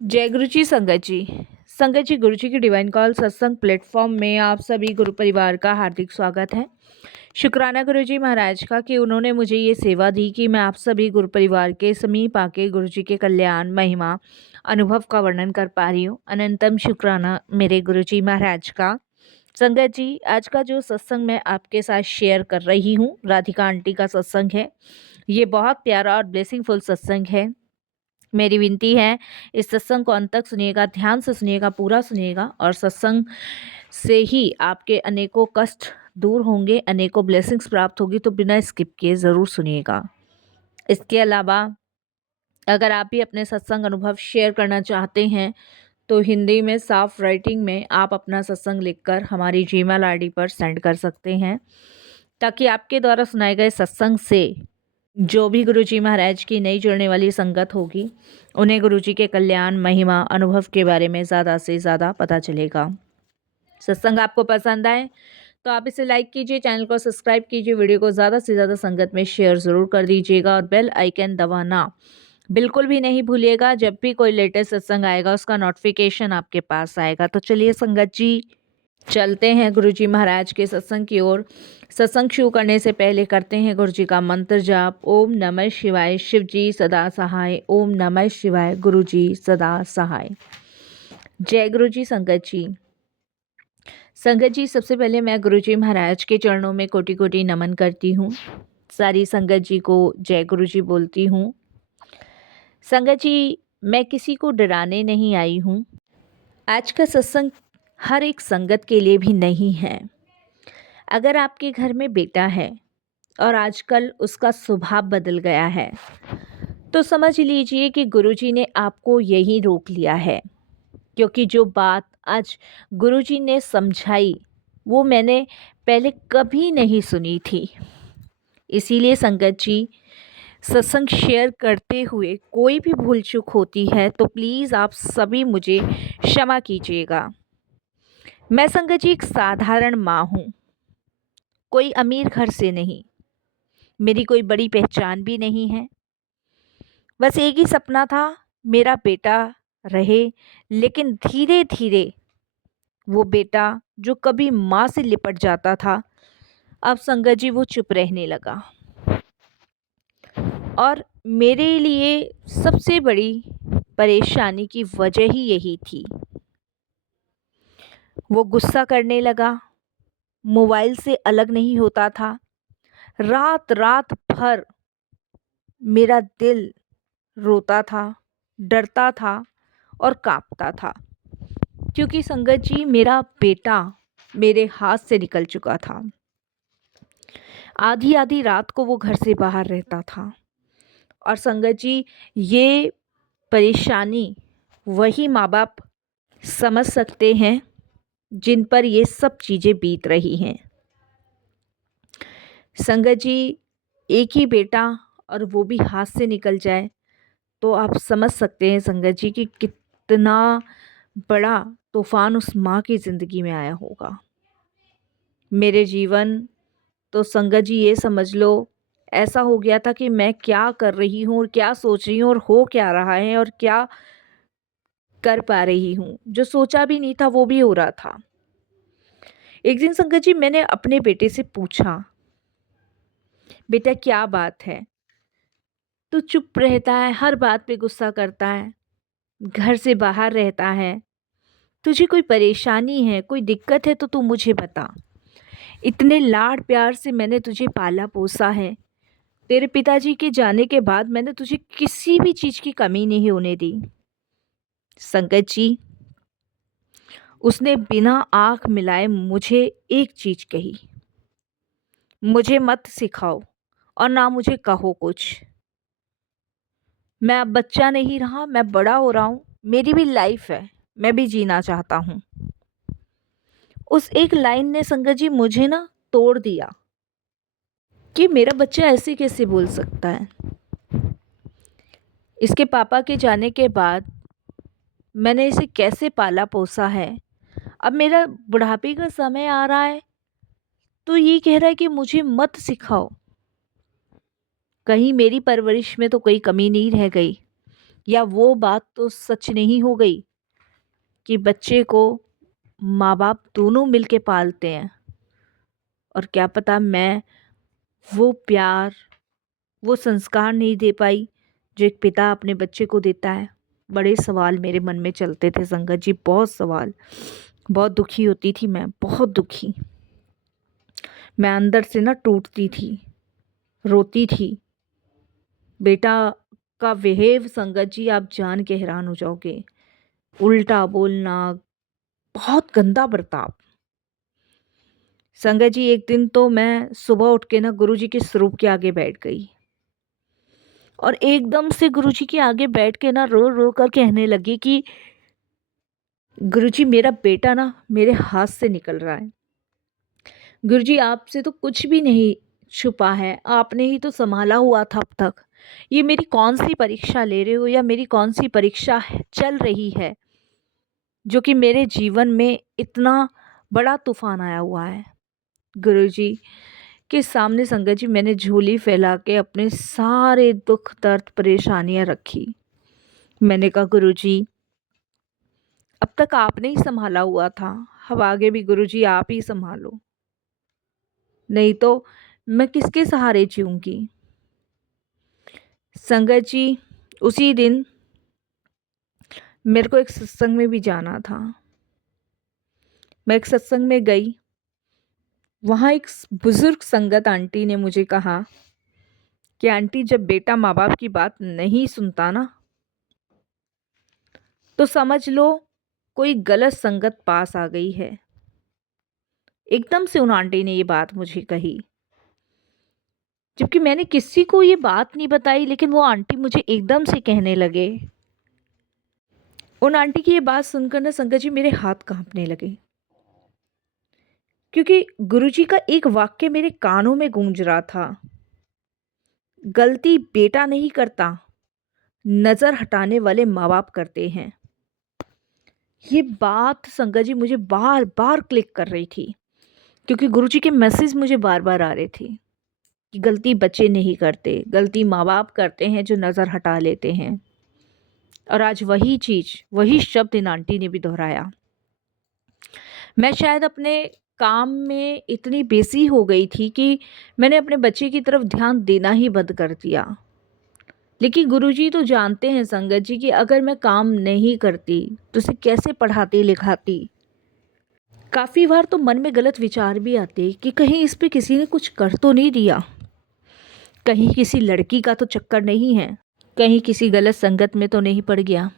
जय गुरु जी संगत जी। संगत जी, गुरु जी की डिवाइन कॉल सत्संग प्लेटफॉर्म में आप सभी गुरु परिवार का हार्दिक स्वागत है। शुक्राना गुरु जी महाराज का कि उन्होंने मुझे ये सेवा दी कि मैं आप सभी गुरु परिवार के समीप आके गुरु जी के कल्याण महिमा अनुभव का वर्णन कर पा रही हूँ। अनंतम शुक्राना मेरे गुरु जी महाराज का। संगत जी, आज का जो सत्संग मैं आपके साथ शेयर कर रही हूँ, राधिका आंटी का सत्संग है। ये बहुत प्यारा और ब्लेसिंगफुल सत्संग है। मेरी विनती है, इस सत्संग को अंत तक सुनिएगा, ध्यान से सुनिएगा, पूरा सुनिएगा और सत्संग से ही आपके अनेकों कष्ट दूर होंगे, अनेकों ब्लेसिंग्स प्राप्त होगी। तो बिना स्किप किए ज़रूर सुनिएगा। इसके अलावा अगर आप भी अपने सत्संग अनुभव शेयर करना चाहते हैं तो हिंदी में साफ राइटिंग में आप अपना सत्संग लिखकर हमारी जीमेल आईडी पर सेंड कर सकते हैं, ताकि आपके द्वारा सुनाए गए सत्संग से जो भी गुरुजी महाराज की नई जुड़ने वाली संगत होगी, उन्हें गुरुजी के कल्याण महिमा अनुभव के बारे में ज़्यादा से ज़्यादा पता चलेगा। सत्संग आपको पसंद आए तो आप इसे लाइक कीजिए, चैनल को सब्सक्राइब कीजिए, वीडियो को ज़्यादा से ज़्यादा संगत में शेयर ज़रूर कर दीजिएगा और बेल आइकन दबाना बिल्कुल भी नहीं भूलिएगा। जब भी कोई लेटेस्ट सत्संग आएगा उसका नोटिफिकेशन आपके पास आएगा। तो चलिए संगत जी, चलते हैं गुरुजी महाराज के सत्संग की ओर। सत्संग शुरू करने से पहले करते हैं गुरुजी का मंत्र जाप। ओम नमः शिवाय, शिव जी सदा सहाय। ओम नमः शिवाय, गुरुजी सदा सहाय। जय गुरुजी संगत जी। संगत जी, सबसे पहले मैं गुरुजी महाराज के चरणों में कोटि कोटि नमन करती हूँ। सारी संगत जी को जय गुरुजी बोलती हूँ। संगत जी, मैं किसी को डराने नहीं आई हूँ। आज का सत्संग हर एक संगत के लिए भी नहीं है। अगर आपके घर में बेटा है और आजकल उसका स्वभाव बदल गया है, तो समझ लीजिए कि गुरुजी ने आपको यही रोक लिया है, क्योंकि जो बात आज गुरुजी ने समझाई वो मैंने पहले कभी नहीं सुनी थी। इसीलिए संगत जी, सत्संग शेयर करते हुए कोई भी भूल चूक होती है तो प्लीज़ आप सभी मुझे क्षमा कीजिएगा। मैं संगत जी एक साधारण माँ हूँ, कोई अमीर घर से नहीं, मेरी कोई बड़ी पहचान भी नहीं है। बस एक ही सपना था, मेरा बेटा रहे। लेकिन धीरे धीरे वो बेटा जो कभी माँ से लिपट जाता था, अब संगत जी वो चुप रहने लगा। और मेरे लिए सबसे बड़ी परेशानी की वजह ही यही थी। वो गुस्सा करने लगा, मोबाइल से अलग नहीं होता था, रात रात भर मेरा दिल रोता था, डरता था और कांपता था, क्योंकि संगत जी मेरा बेटा मेरे हाथ से निकल चुका था। आधी आधी रात को वो घर से बाहर रहता था। और संगत जी, ये परेशानी वही माँ बाप समझ सकते हैं जिन पर ये सब चीज़ें बीत रही हैं। संगत जी, एक ही बेटा और वो भी हाथ से निकल जाए तो आप समझ सकते हैं संगत जी कि कितना बड़ा तूफान उस माँ की ज़िंदगी में आया होगा। मेरे जीवन तो संगत जी ये समझ लो ऐसा हो गया था कि मैं क्या कर रही हूँ और क्या सोच रही हूँ और हो क्या रहा है और क्या कर पा रही हूँ। जो सोचा भी नहीं था वो भी हो रहा था। एक दिन संगत जी मैंने अपने बेटे से पूछा, बेटा क्या बात है, तू चुप रहता है, हर बात पे गुस्सा करता है, घर से बाहर रहता है, तुझे कोई परेशानी है, कोई दिक्कत है तो तू मुझे बता। इतने लाड प्यार से मैंने तुझे पाला पोसा है, तेरे पिताजी के जाने के बाद मैंने तुझे किसी भी चीज़ की कमी नहीं होने दी। संगत जी, उसने बिना आँख मिलाए मुझे एक चीज़ कही, मुझे मत सिखाओ और ना मुझे कहो कुछ। मैं अब बच्चा नहीं रहा, मैं बड़ा हो रहा हूँ, मेरी भी लाइफ है, मैं भी जीना चाहता हूँ। उस एक लाइन ने संगत जी मुझे ना तोड़ दिया कि मेरा बच्चा ऐसे कैसे बोल सकता है। इसके पापा के जाने के बाद मैंने इसे कैसे पाला पोसा है, अब मेरा बुढ़ापे का समय आ रहा है तो ये कह रहा है कि मुझे मत सिखाओ। कहीं मेरी परवरिश में तो कोई कमी नहीं रह गई। या वो बात तो सच नहीं हो गई कि बच्चे को माँ बाप दोनों मिलके पालते हैं, और क्या पता मैं वो प्यार, वो संस्कार नहीं दे पाई जो एक पिता अपने बच्चे को देता है। बड़े सवाल मेरे मन में चलते थे संगत जी, बहुत सवाल। बहुत दुखी होती थी मैं, बहुत दुखी। मैं अंदर से ना टूटती थी, रोती थी। बेटा का बिहेव संगत जी आप जान के हैरान हो जाओगे। उल्टा बोलना, बहुत गंदा बर्ताव। संगत जी एक दिन तो मैं सुबह उठ के ना गुरुजी के स्वरूप के आगे बैठ गई, और एकदम से गुरुजी के आगे बैठ के ना रो रो कर कहने लगी कि गुरुजी मेरा बेटा ना मेरे हाथ से निकल रहा है। गुरुजी आपसे तो कुछ भी नहीं छुपा है, आपने ही तो संभाला हुआ था अब तक। ये मेरी कौन सी परीक्षा ले रहे हो, या मेरी कौन सी परीक्षा चल रही है जो कि मेरे जीवन में इतना बड़ा तूफान आया हुआ है। गुरुजी के सामने संगत जी मैंने झोली फैला के अपने सारे दुख दर्द परेशानियां रखी। मैंने कहा गुरुजी अब तक आपने ही संभाला हुआ था, अब आगे भी गुरुजी आप ही संभालो, नहीं तो मैं किसके सहारे जीऊंगी। संगत जी उसी दिन मेरे को एक सत्संग में भी जाना था। मैं एक सत्संग में गई, वहाँ एक बुजुर्ग संगत आंटी ने मुझे कहा कि आंटी जब बेटा माँ बाप की बात नहीं सुनता ना, तो समझ लो कोई गलत संगत पास आ गई है। एकदम से उन आंटी ने ये बात मुझे कही, जबकि मैंने किसी को ये बात नहीं बताई, लेकिन वो आंटी मुझे एकदम से कहने लगे। उन आंटी की ये बात सुनकर ना संगत जी मेरे हाथ कांपने लगे, क्योंकि गुरुजी का एक वाक्य मेरे कानों में गूंज रहा था, गलती बेटा नहीं करता, नजर हटाने वाले माँ बाप करते हैं। ये बात संगत जी मुझे बार बार क्लिक कर रही थी, क्योंकि गुरुजी के मैसेज मुझे बार बार आ रहे थे कि गलती बच्चे नहीं करते, गलती माँ बाप करते हैं जो नज़र हटा लेते हैं। और आज वही चीज़, वही शब्द इन आंटी ने भी दोहराया। मैं शायद अपने काम में इतनी बिजी हो गई थी कि मैंने अपने बच्चे की तरफ ध्यान देना ही बंद कर दिया। लेकिन गुरुजी तो जानते हैं संगत जी कि अगर मैं काम नहीं करती तो उसे कैसे पढ़ाती लिखाती। काफ़ी बार तो मन में गलत विचार भी आते कि कहीं इस पे किसी ने कुछ कर तो नहीं दिया, कहीं किसी लड़की का तो चक्कर नहीं है, कहीं किसी गलत संगत में तो नहीं पड़ गया।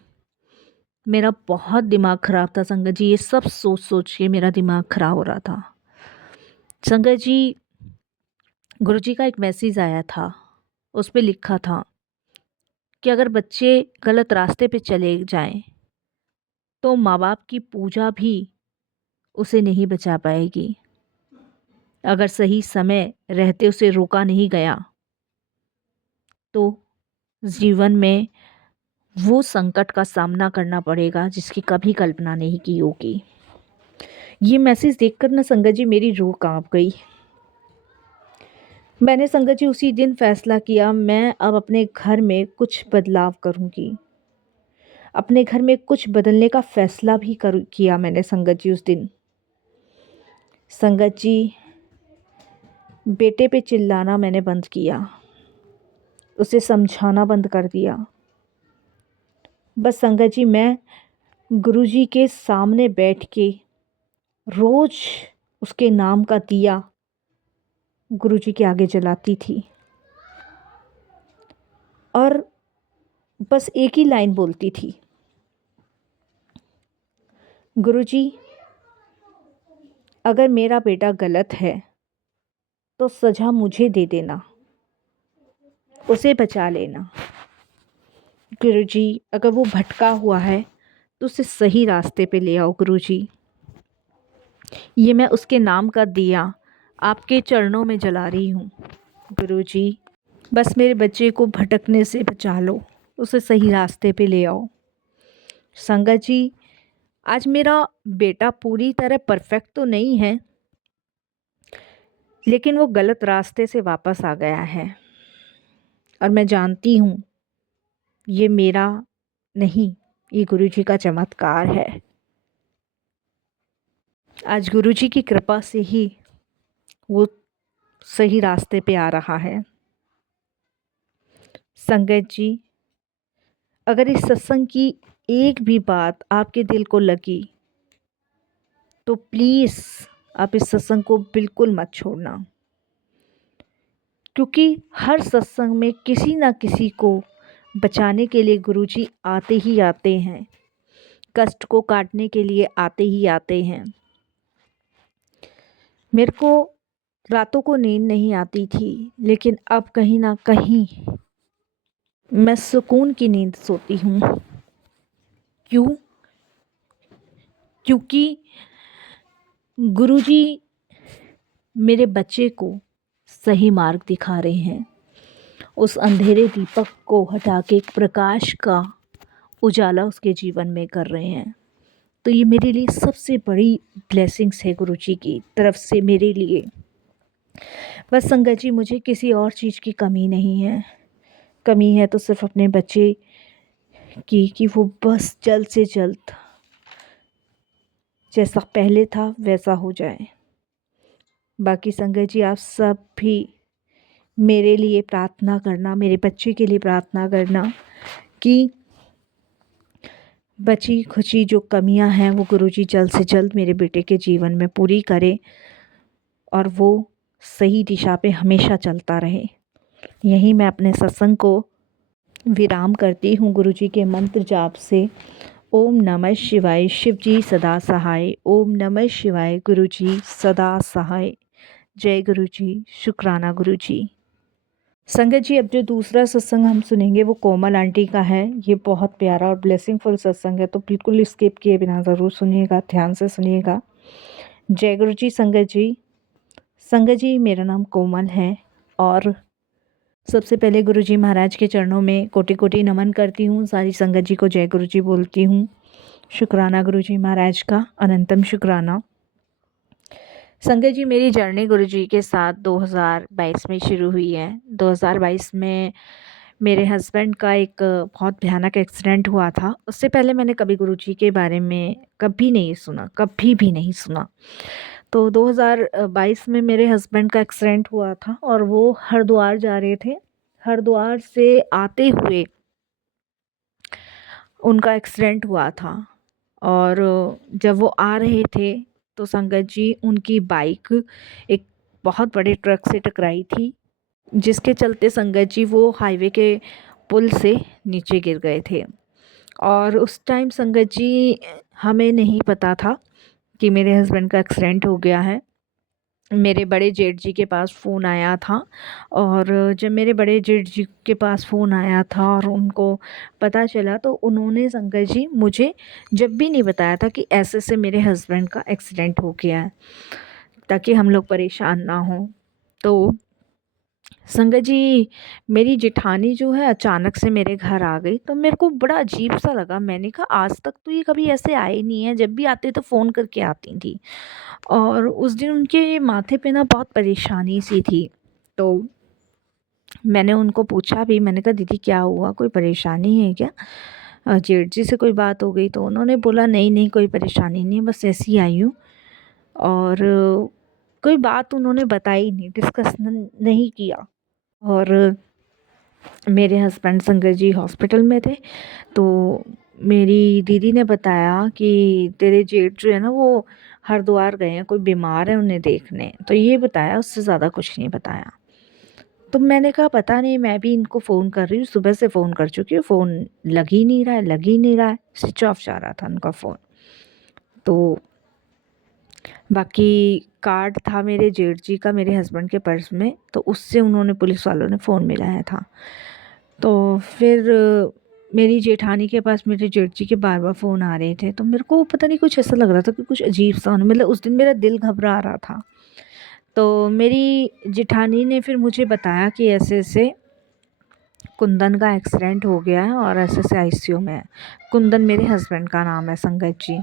मेरा बहुत दिमाग ख़राब था संगत जी, ये सब सोच सोच के मेरा दिमाग ख़राब हो रहा था। संगत जी गुरुजी का एक मैसेज आया था, उस पे लिखा था कि अगर बच्चे गलत रास्ते पे चले जाएं तो माँ बाप की पूजा भी उसे नहीं बचा पाएगी। अगर सही समय रहते उसे रोका नहीं गया तो जीवन में वो संकट का सामना करना पड़ेगा जिसकी कभी कल्पना नहीं की होगी। ये मैसेज देखकर ना संगत जी मेरी रूह कांप गई। मैंने संगत जी उसी दिन फैसला किया, मैं अब अपने घर में कुछ बदलाव करूंगी। अपने घर में कुछ बदलने का फैसला भी किया मैंने संगत जी उस दिन। संगत जी बेटे पे चिल्लाना मैंने बंद किया, उसे समझाना बंद कर दिया। बस संगत जी मैं गुरुजी के सामने बैठ के रोज उसके नाम का दिया गुरुजी के आगे जलाती थी, और बस एक ही लाइन बोलती थी, गुरुजी अगर मेरा बेटा गलत है तो सज़ा मुझे दे देना, उसे बचा लेना। गुरुजी अगर वो भटका हुआ है तो उसे सही रास्ते पे ले आओ गुरुजी। ये मैं उसके नाम का दिया आपके चरणों में जला रही हूँ गुरुजी, बस मेरे बच्चे को भटकने से बचा लो, उसे सही रास्ते पे ले आओ। संगत जी आज मेरा बेटा पूरी तरह परफेक्ट तो नहीं है, लेकिन वो गलत रास्ते से वापस आ गया है, और मैं जानती हूँ ये मेरा नहीं, ये गुरुजी का चमत्कार है। आज गुरुजी की कृपा से ही वो सही रास्ते पे आ रहा है। संगत जी, अगर इस सत्संग की एक भी बात आपके दिल को लगी तो प्लीज़ आप इस सत्संग को बिल्कुल मत छोड़ना, क्योंकि हर सत्संग में किसी न किसी को बचाने के लिए गुरुजी आते ही आते हैं, कष्ट को काटने के लिए आते ही आते हैं। मेरे को रातों को नींद नहीं आती थी, लेकिन अब कहीं ना कहीं मैं सुकून की नींद सोती हूँ। क्यों? क्योंकि गुरुजी मेरे बच्चे को सही मार्ग दिखा रहे हैं। उस अंधेरे दीपक को हटा के एक प्रकाश का उजाला उसके जीवन में कर रहे हैं। तो ये मेरे लिए सबसे बड़ी ब्लेसिंग्स है गुरुजी की तरफ से मेरे लिए। बस संगत जी, मुझे किसी और चीज़ की कमी नहीं है। कमी है तो सिर्फ अपने बच्चे की, कि वो बस जल्द से जल्द जैसा पहले था वैसा हो जाए। बाकी संगत जी, आप सब भी मेरे लिए प्रार्थना करना, मेरे बच्चे के लिए प्रार्थना करना कि बची खुची जो कमियां हैं वो गुरुजी जल्द से जल्द मेरे बेटे के जीवन में पूरी करे और वो सही दिशा पे हमेशा चलता रहे। यहीं मैं अपने सत्संग को विराम करती हूँ गुरुजी के मंत्र जाप से। ओम नमः शिवाय, शिव जी सदा सहाय। ओम नमः शिवाय, गुरुजी सदा सहाय। जय गुरुजी, शुक्राना गुरुजी। संगत जी, अब जो दूसरा सत्संग हम सुनेंगे वो कोमल आंटी का है। ये बहुत प्यारा और ब्लेसिंगफुल सत्संग है, तो बिल्कुल स्किप किए बिना ज़रूर सुनिएगा, ध्यान से सुनिएगा। जय गुरु जी। संगत जी, संगत जी, मेरा नाम कोमल है और सबसे पहले गुरु जी महाराज के चरणों में कोटि कोटि नमन करती हूँ। सारी संगत जी को जय गुरु जी बोलती हूँ। शुक्राना गुरु जी महाराज का, अनंतम शुक्राना। संगत जी, मेरी जर्नी गुरुजी के साथ 2022 में शुरू हुई है। 2022 में मेरे हस्बैंड का एक बहुत भयानक एक्सीडेंट हुआ था। उससे पहले मैंने कभी गुरुजी के बारे में कभी नहीं सुना, कभी भी नहीं सुना। तो 2022 में मेरे हस्बैंड का एक्सीडेंट हुआ था और वो हरिद्वार जा रहे थे। हरिद्वार से आते हुए उनका एक्सीडेंट हुआ था और जब वो आ रहे थे तो संगत जी, उनकी बाइक एक बहुत बड़े ट्रक से टकराई थी, जिसके चलते संगत जी वो हाईवे के पुल से नीचे गिर गए थे। और उस टाइम संगत जी हमें नहीं पता था कि मेरे हस्बैंड का एक्सीडेंट हो गया है। मेरे बड़े जेठ जी के पास फ़ोन आया था और जब मेरे बड़े जेठ जी के पास फ़ोन आया था और उनको पता चला तो उन्होंने संगत जी मुझे जब भी नहीं बताया था कि ऐसे से मेरे हस्बैंड का एक्सीडेंट हो गया है, ताकि हम लोग परेशान ना हों। तो संगत जी, मेरी जेठानी जो है अचानक से मेरे घर आ गई, तो मेरे को बड़ा अजीब सा लगा। मैंने कहा आज तक तो ये कभी ऐसे आए नहीं है, जब भी आते तो फ़ोन करके आती थी। और उस दिन उनके माथे पे ना बहुत परेशानी सी थी। तो मैंने उनको पूछा भी, मैंने कहा दीदी क्या हुआ, कोई परेशानी है क्या? जेठ जी से कोई बात हो गई? तो उन्होंने बोला नहीं नहीं, कोई परेशानी नहीं है, बस ऐसी ही आई हूँ। और कोई बात उन्होंने बताई नहीं, डिस्कस नहीं किया। और मेरे हस्बैंड संगत जी हॉस्पिटल में थे, तो मेरी दीदी ने बताया कि तेरे जेठ जो है ना वो हरिद्वार गए हैं, कोई बीमार है उन्हें देखने। तो ये बताया, उससे ज़्यादा कुछ नहीं बताया। तो मैंने कहा पता नहीं, मैं भी इनको फ़ोन कर रही हूँ, सुबह से फ़ोन कर चुकी हूँ, फ़ोन लग ही नहीं रहा है, लग ही नहीं रहा है, स्विच ऑफ जा रहा था उनका फ़ोन। तो बाकी कार्ड था मेरे जेठ जी का मेरे हस्बैंड के पर्स में, तो उससे उन्होंने, पुलिस वालों ने फ़ोन मिलाया था। तो फिर मेरी जेठानी के पास मेरे जेठ जी के बार बार फ़ोन आ रहे थे, तो मेरे को पता नहीं कुछ ऐसा लग रहा था कि कुछ अजीब सा होने, मतलब उस दिन मेरा दिल घबरा रहा था। तो मेरी जेठानी ने फिर मुझे बताया कि ऐसे ऐसे कुंदन का एक्सीडेंट हो गया है और ऐसे ऐसे आईसीयू में है। कुंदन मेरे हस्बैंड का नाम है संगत जी।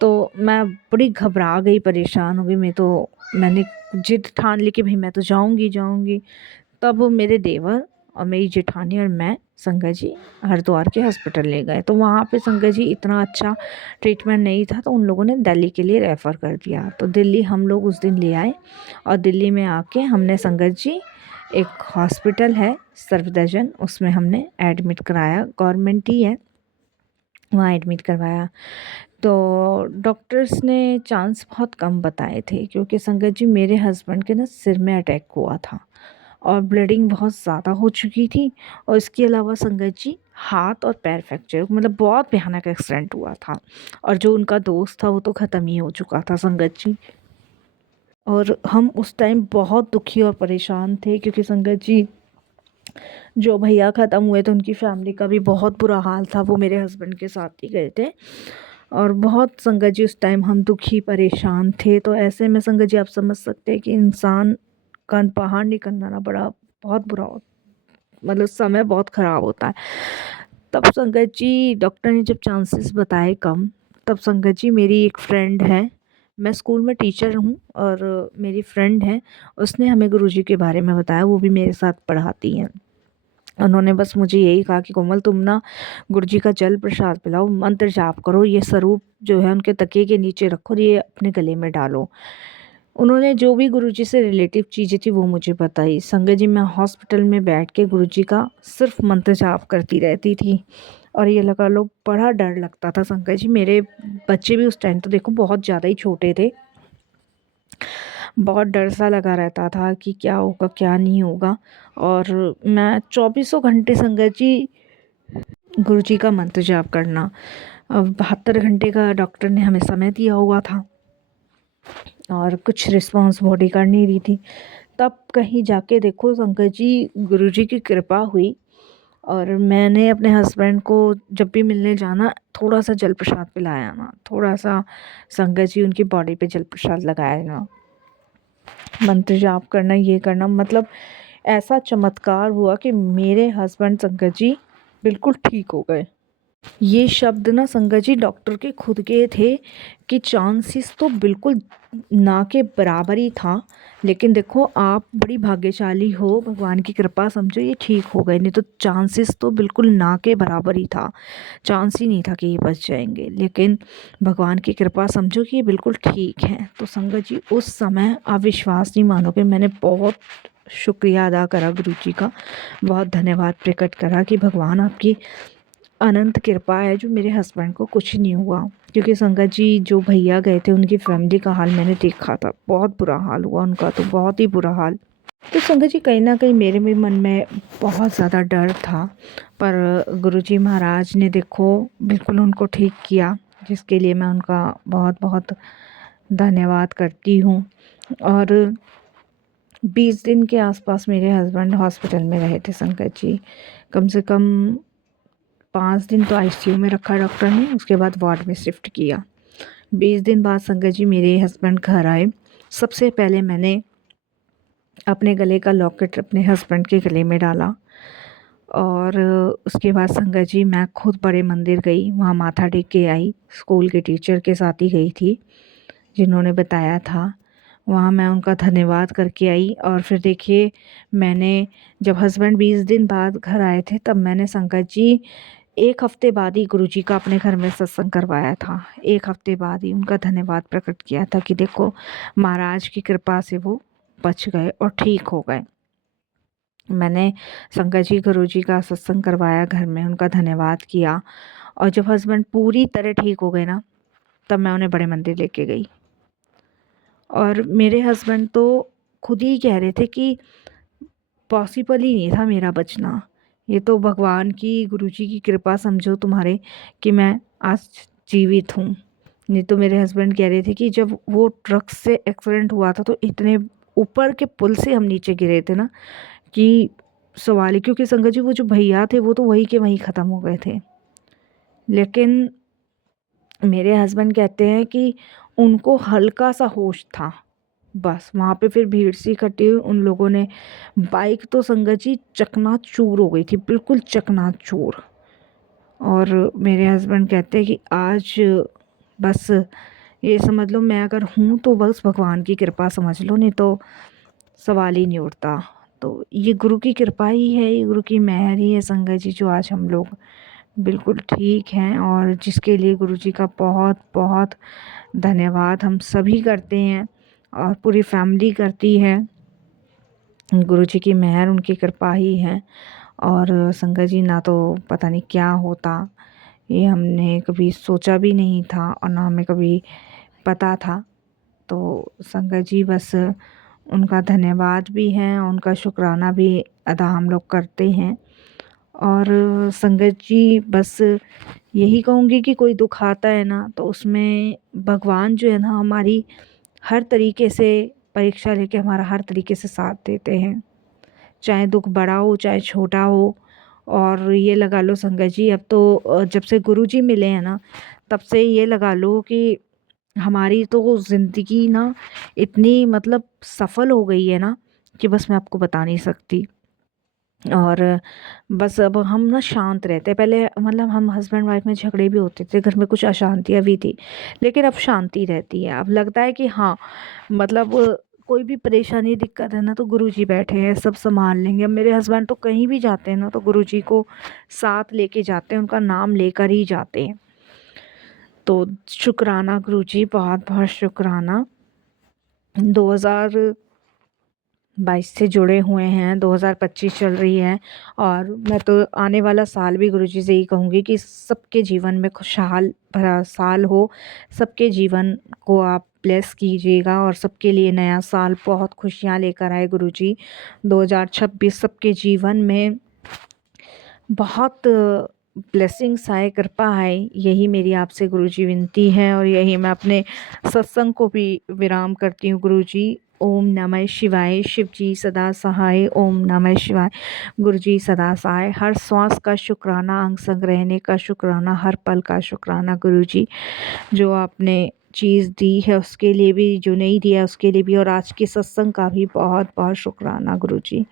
तो मैं बड़ी घबरा गई, परेशान हो गई। मैंने जिद ठान ली कि भाई मैं तो जाऊंगी जाऊंगी। तब मेरे देवर और मेरी जेठानी और मैं संगत जी हरिद्वार के हॉस्पिटल ले गए। तो वहाँ पे संगत जी इतना अच्छा ट्रीटमेंट नहीं था, तो उन लोगों ने दिल्ली के लिए रेफ़र कर दिया। तो दिल्ली हम लोग उस दिन ले आए और दिल्ली में आके हमने संगत जी एक हॉस्पिटल है सर्वदर्शन, उसमें हमने एडमिट कराया, गवर्नमेंट ही है, वहाँ एडमिट करवाया। तो डॉक्टर्स ने चांस बहुत कम बताए थे, क्योंकि संगत जी मेरे हस्बैंड के ना सिर में अटैक हुआ था और ब्लीडिंग बहुत ज़्यादा हो चुकी थी। और इसके अलावा संगत जी हाथ और पैर फ्रैक्चर, मतलब बहुत भयानक एक्सीडेंट हुआ था। और जो उनका दोस्त था वो तो ख़त्म ही हो चुका था संगत जी। और हम उस टाइम बहुत दुखी और परेशान थे, क्योंकि संगत जी जो भैया ख़त्म हुए थे उनकी फैमिली का भी बहुत बुरा हाल था। वो मेरे हस्बैंड के साथ ही गए थे और बहुत संगत जी उस टाइम हम दुखी परेशान थे। तो ऐसे में संगत जी आप समझ सकते हैं कि इंसान का बाहर निकलना ना बड़ा बहुत बुरा हो, मतलब समय बहुत ख़राब होता है। तब संगत जी डॉक्टर ने जब चांसेस बताए कम, तब संगत जी मेरी एक फ्रेंड है, मैं स्कूल में टीचर हूँ और मेरी फ्रेंड है, उसने हमें गुरुजी के बारे में बताया, वो भी मेरे साथ पढ़ाती हैं। उन्होंने बस मुझे यही कहा कि कोमल तुम ना गुरुजी का जल प्रसाद पिलाओ, मंत्र जाप करो, ये स्वरूप जो है उनके तकिए के नीचे रखो और ये अपने गले में डालो। उन्होंने जो भी गुरुजी से रिलेटिव चीज़ें थी वो मुझे बताई। संगत जी मैं हॉस्पिटल में बैठ के गुरुजी का सिर्फ मंत्र जाप करती रहती थी और ये लगा लो बड़ा डर लगता था संगत जी। मेरे बच्चे भी उस टाइम तो देखो बहुत ज़्यादा ही छोटे थे, बहुत डर सा लगा रहता था कि क्या होगा क्या नहीं होगा। और मैं चौबीसों घंटे संगत जी गुरुजी का मंत्र जाप करना, अब 72 घंटे का डॉक्टर ने हमें समय दिया हुआ था और कुछ रिस्पॉन्स बॉडी कर नहीं रही थी। तब कहीं जाके देखो संगत जी गुरुजी की कृपा हुई और मैंने अपने हस्बैंड को जब भी मिलने जाना थोड़ा सा जल प्रसाद पिलाया ना, थोड़ा सा संगत जी उनकी बॉडी पे जल प्रसाद लगाया ना, मंत्र जाप करना, ये करना, मतलब ऐसा चमत्कार हुआ कि मेरे हस्बैंड संगत जी बिल्कुल ठीक हो गए। ये शब्द ना संगत जी डॉक्टर के खुद के थे कि चांसेस तो बिल्कुल ना के बराबर ही था, लेकिन देखो आप बड़ी भाग्यशाली हो, भगवान की कृपा समझो ये ठीक हो गए, नहीं तो चांसेस तो बिल्कुल ना के बराबर ही था, चांस ही नहीं था कि ये बच जाएंगे। लेकिन भगवान की कृपा समझो कि ये बिल्कुल ठीक है। तो संगत जी उस समय आप विश्वास नहीं मानोगे, मैंने बहुत शुक्रिया अदा करा गुरु जी का, बहुत धन्यवाद प्रकट करा कि भगवान आपकी अनंत कृपा है जो मेरे हस्बैंड को कुछ नहीं हुआ। क्योंकि संगत जी जो भैया गए थे उनकी फैमिली का हाल मैंने देखा था, बहुत बुरा हाल हुआ उनका, तो बहुत ही बुरा हाल। तो संगत जी कहीं ना कहीं मेरे भी मन में बहुत ज़्यादा डर था, पर गुरुजी महाराज ने देखो बिल्कुल उनको ठीक किया, जिसके लिए मैं उनका बहुत बहुत धन्यवाद करती हूँ। और 20 दिन के आसपास मेरे हस्बैंड हॉस्पिटल में रहे थे संगत जी, कम से कम 5 दिन तो आईसीयू में रखा डॉक्टर ने, उसके बाद वार्ड में शिफ्ट किया। 20 दिन बाद संगत जी मेरे हस्बैंड घर आए। सबसे पहले मैंने अपने गले का लॉकेट अपने हस्बैंड के गले में डाला और उसके बाद संगत जी मैं खुद बड़े मंदिर गई, वहाँ माथा टेक के आई, स्कूल के टीचर के साथ ही गई थी जिन्होंने बताया था। वहाँ मैं उनका धन्यवाद करके आई और फिर देखिए मैंने जब हस्बैंड 20 दिन बाद घर आए थे तब मैंने संगत जी 1 हफ़्ते बाद ही गुरुजी का अपने घर में सत्संग करवाया था। 1 हफ़्ते बाद ही उनका धन्यवाद प्रकट किया था कि देखो महाराज की कृपा से वो बच गए और ठीक हो गए। मैंने संगत जी गुरुजी का सत्संग करवाया घर में, उनका धन्यवाद किया और जब हस्बैंड पूरी तरह ठीक हो गए ना, तब मैं उन्हें बड़े मंदिर लेके गई। और मेरे हस्बैंड तो खुद ही कह रहे थे कि पॉसिबल ही नहीं था मेरा बचना, ये तो भगवान की गुरुजी की कृपा समझो तुम्हारे कि मैं आज जीवित हूँ। नहीं तो मेरे हस्बैंड कह रहे थे कि जब वो ट्रक से एक्सीडेंट हुआ था तो इतने ऊपर के पुल से हम नीचे गिरे थे ना कि सवाल ही, क्योंकि संगत जी वो जो भैया थे वो तो वहीं के वहीं ख़त्म हो गए थे। लेकिन मेरे हस्बैंड कहते हैं कि उनको हल्का सा होश था, बस वहाँ पे फिर भीड़ सी इकट्ठी हुई, उन लोगों ने बाइक तो संगत जी चकनाचूर हो गई थी, बिल्कुल चकनाचूर। और मेरे हस्बैंड कहते हैं कि आज बस ये समझ लो मैं अगर हूँ तो बस भगवान की कृपा समझ लो, नहीं तो सवाल ही नहीं उठता। तो ये गुरु की कृपा ही है, ये गुरु की मेहर ही है संगत जी, जो आज हम लोग बिल्कुल ठीक हैं, और जिसके लिए गुरु जी का बहुत बहुत धन्यवाद हम सभी करते हैं और पूरी फैमिली करती है। गुरु जी की मेहर, उनकी कृपा ही है। और संगत जी, ना तो पता नहीं क्या होता, ये हमने कभी सोचा भी नहीं था और ना हमें कभी पता था। तो संगत जी, बस उनका धन्यवाद भी है, उनका शुक्राना भी अदा हम लोग करते हैं। और संगत जी, बस यही कहूँगी कि कोई दुख आता है ना, तो उसमें भगवान जो है ना, हमारी हर तरीके से परीक्षा लेके हमारा हर तरीके से साथ देते हैं, चाहे दुख बड़ा हो चाहे छोटा हो। और ये लगा लो संगत जी, अब तो जब से गुरु जी मिले हैं ना, तब से ये लगा लो कि हमारी तो ज़िंदगी ना इतनी मतलब सफल हो गई है ना, कि बस मैं आपको बता नहीं सकती। और बस अब हम ना शांत रहते हैं। पहले मतलब हम हस्बैंड वाइफ में झगड़े भी होते थे, घर में कुछ अशांतियाँ भी थी, लेकिन अब शांति रहती है। अब लगता है कि हाँ, मतलब कोई भी परेशानी दिक्कत है ना, तो गुरुजी बैठे हैं, सब संभाल लेंगे। अब मेरे हस्बैंड तो कहीं भी जाते हैं ना, तो गुरुजी को साथ लेके जाते हैं, उनका नाम लेकर ही जाते हैं। तो शुक्राना गुरुजी, बहुत बहुत शुक्राना। 2022 से जुड़े हुए हैं, 2025 चल रही है, और मैं तो आने वाला साल भी गुरुजी से यही कहूँगी कि सबके जीवन में खुशहाल भरा साल हो, सबके जीवन को आप ब्लेस कीजिएगा, और सबके लिए नया साल बहुत खुशियाँ लेकर आए गुरुजी। 2026 सबके जीवन में बहुत ब्लेसिंग्स आए, कृपा आए, यही मेरी आपसे गुरुजी विनती है, और यही मैं अपने सत्संग को भी विराम करती हूँ गुरुजी। ओम नमः शिवाय। शिव जी सदा सहाय। ओम नमः शिवाय। गुरु जी सदा सहाय। हर श्वास का शुक्राना, अंग संग रहने का शुक्राना, हर पल का शुक्राना गुरु जी। जो आपने चीज़ दी है उसके लिए भी, जो नहीं दिया उसके लिए भी, और आज के सत्संग का भी बहुत बहुत शुक्राना गुरु जी।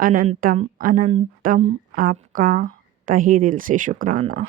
अनंतम अनंतम आपका तहे दिल से शुक्राना।